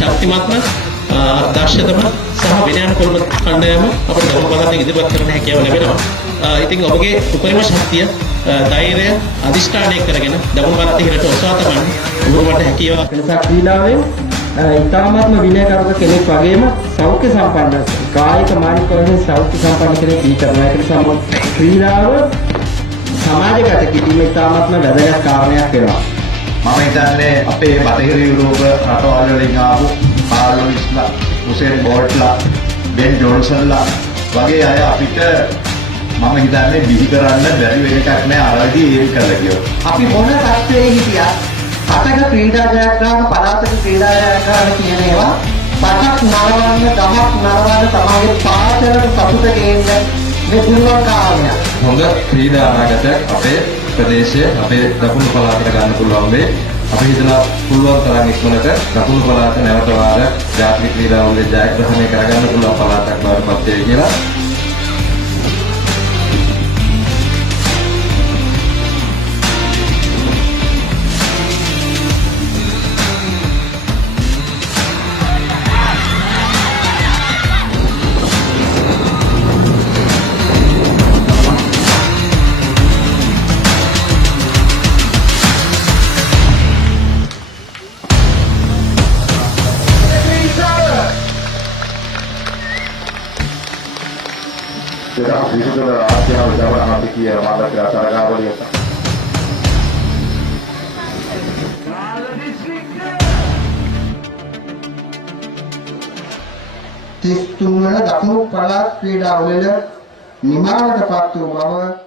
ශක්තිමත්ම දක්ෂතම සහ විනයානුකූල කණ්ඩායම අපිට දකුණු පළාතෙන් ඉදිරිපත් කරන්න හැකියාව ලැබෙනවා. ඉතින් ඔබගේ උපරිම ශක්තිය, ධෛර්යය, අධිෂ්ඨානය කරගෙන දකුණු පළාතේ හිරට ඔසවා තබන්න ඔබට හැකියාව. නිසා ක්‍රීඩාවෙන් ඉතාමත්ම විනයකරුක කෙනෙක් වගේම සෞඛ්‍ය සම්පන්න, කායික මානසික වශයෙන් සෞඛ්‍ය සම්පන්න කෙනෙක් දී කරනවා. ඒක නිසා ක්‍රීඩාව සමාජගත කිරීම ඉතාමත්ම වැදගත් කාරණයක් වෙනවා. මම හිතන්නේ අපේ බටහිර යුරෝප රටවල් වලින් ආපු පාර්ලොයිස්ලා, උසේන් බෝල්ට්ලා, බෙන් ජොන්සන්ලා වගේ අය අපිට මම හිතන්නේ බිහි කරන්න බැරි වෙන එකක් නෑ අරදී ඒක කරලා කියෝ. අපි මොන තත්ත්වයේ හිටියත් රටක ක්‍රීඩා ජයග්‍රහණ, පළාතක ක්‍රීඩා ජයග්‍රහණ කියන ඒවා පටක් නරවන්න, ගමක් නරවන්න, තමගේ පාසලට සතුට ගේන්න මේ පුළුවන් කාරණයක්. හොඳ ක්‍රීඩා අනාගතයක් අපේ ප්‍රදේශයේ, අපේ දකුණු පළාතට ගන්න පුළුවන් වෙයි. අපි හිතනවා පුළුවන් තරම් ඉක්මනට දකුණු පළාත නැවත වාරයක් ජාතික ක්‍රීඩාවල ජයග්‍රහණය කරගන්න පුළුවන් පළාතක් බවට පත් වෙයි කියලා. විශේෂ ආශ්‍රය උදාහරණ කිය මාතෘක තරගාවලිය. තිස් තුන්වන දකුණු පළාත් ක්‍රීඩාවල නිමාවටපත් වූ බව